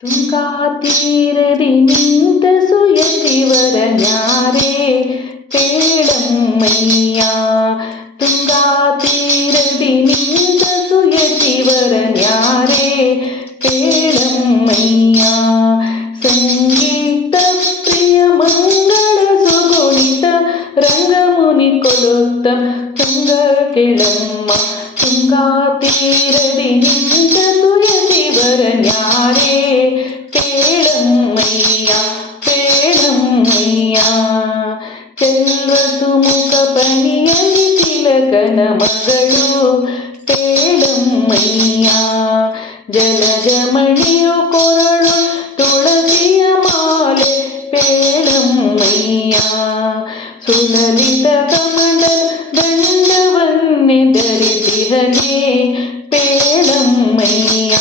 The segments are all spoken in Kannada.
ತುಂಗಾ ತೀರದಿ ನಿಂತ ಸುಯತಿವರ ನ್ಯಾರೇ ಪೇಳಮ್ಮಯ್ಯ. ತುಂಗಾ ತೀರದಿ ನಿಂತ ಸುಯತಿವರ ನ್ಯಾರೇ ಪೇಳಮ್ಮಯ್ಯ. ಸಂಗೀತ ಪ್ರಿಯ ಮಂಗಳ ಸುಗುಣಿತ ರಂಗಮುನಿ ಕೊಡುತ್ತ ತುಂಗ ಕೆಳಮ್ಮ. ತುಂಗಾ ತೀರದಿ ನಿಂತ ಸುಯತಿವರ ನ್ಯಾರೇ ಪೇಳಮ್ಮಯ್ಯ ಪೇಳಮ್ಮಯ್ಯ. ಚೆಲ್ವ ಸುಮುಖ ಪಣಿಯಲಿ ತಿಲಕನ ಮಗಳು ಪೇಳಮ್ಮಯ್ಯ. ಜಲಜಮಣಿಯು ಕೊರಳು ತುಳಸಿಯ ಮಾಲೆ ಪೇಳಮ್ಮಯ್ಯ. ಸುಲಲಿತ ಕಮಂಡಲ ದಂಡವನ್ನೇ ಧರಿಸಿಹನೇ ಪೇಳಮ್ಮಯ್ಯ.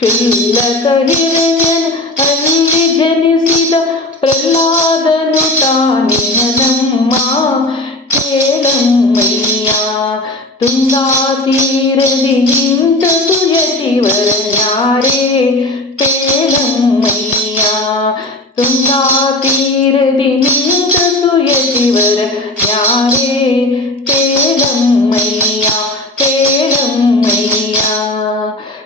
ಶುಲ್ಲಕ ಹಿರಣ್ಯನ ಅಲ್ಲಿ ಜನಿಸಿದ ಪ್ರಹ್ಲಾದನು ತಾನಿಹನಮ್ಮ ಪೇಳಮ್ಮಯ್ಯ. ತುಂಗಾ ತೀರದಿ ನಿಂತ ಸುಯತಿವರ ನ್ಯಾರೇ ಪೇಳಮ್ಮಯ್ಯ. ತುಂಗಾ ತೀರದಿ ನಿಂತ ಸುಯತಿವರ ನ್ಯಾರೇ ಪೇಳಮ್ಮಯ್ಯ ಪೇಳಮ್ಮಯ್ಯ.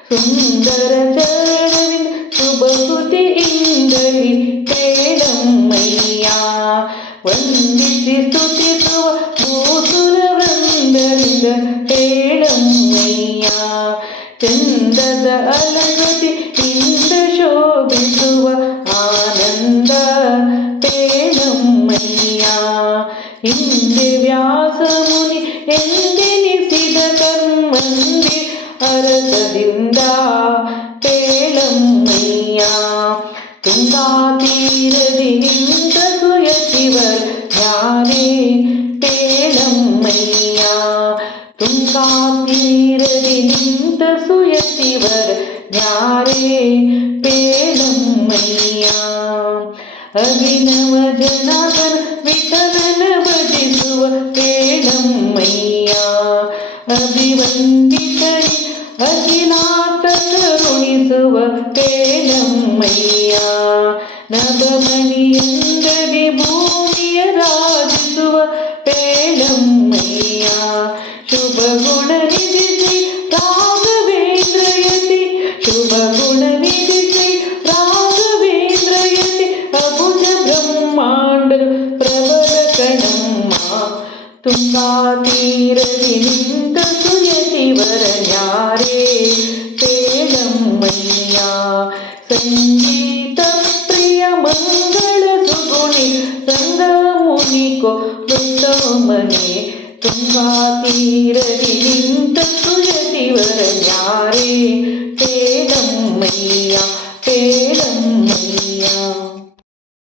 ಸುಂದರ ಚರಣವಿನ ಶುಭಕೃತಿಯಿಂದಲಿ ಪೇಳಮ್ಮಯ್ಯ. ವಂದಿಸಿ ಸ್ತುತಿಸುವ ಭೂಸುರ ವೃಂದದಿಂದ ಪೇಳಮ್ಮಯ್ಯ. ಚಂದದ ಅಲಗತಿಯಿಂದ ಶೋಭಿಸುವ ಆನಂದ ಪೇಳಮ್ಮಯ್ಯ. ಹಿಂದೆ ವ್ಯಾಸ ಮುನಿ ಎಂದೆನಿಸಿದ ಕರ್ಮಂದಿ ಅರಸದಿಂದ ಪೇಳಮ್ಮಯ್ಯ. ತುಂಗಾ ತೀರದಿ ನಿಂತ ಸುಯತಿವರ ನ್ಯಾರೇ ಪೇಳಮ್ಮಯ್ಯ. ತುಂಗಾ ತೀರದಿ ನಿಂತ ಸುಯತಿವರ ನ್ಯಾರೇ ಪೇಳಮ್ಮಯ್ಯ. ಅಭಿನವ ಜನಾರ್ದನ ವಿಠಲನ ಭಜಿಸುವ ಪೇಳಮ್ಮಯ್ಯ. ಅಭಿವಂದಿತರಿ ಅಖಿಲಾತ ಕರುಣಿಸುವ ಪೇಳಮ್ಮಯ್ಯ. ನಭಮಣಿಯಂದದಿ ಭೂಮಿಯ ರಾಜಿಸುವ ಪೇಳಮ್ಮಯ್ಯ. ಶುಭ ಗುಣ ನಿಧಿ ಶ್ರೀ ರಾಘವೇಂದ್ರಯತಿ. ಶುಭ ಗುಣ ನಿಧಿ ಶ್ರೀ ರಾಘವೇಂದ್ರಯತಿ. ಅಭುಜ ಬ್ರಹ್ಮಾಂಡ ಪ್ರಬಲ ಕಣಮ್ಮ. ತುಂಗಾ ತೀರದಿ ನಿಂತ ಸುಯತಿವರ ನ್ಯಾರೇ ಪೇಳಮ್ಮಯ್ಯ. ಸಂಗೀತ ಪ್ರಿಯ ಮಂಗಳ ಸುಗುಣಿ ರಂಗಮುನಿ ಕೊಡುತ್ತಮನೆ. ತುಂಗಾ ತೀರದಿ ನಿಂತ ಸುಯತಿವರ ನ್ಯಾರೇ ಪೇಳಮ್ಮಯ್ಯ ಪೇಳಮ್ಮಯ್ಯ.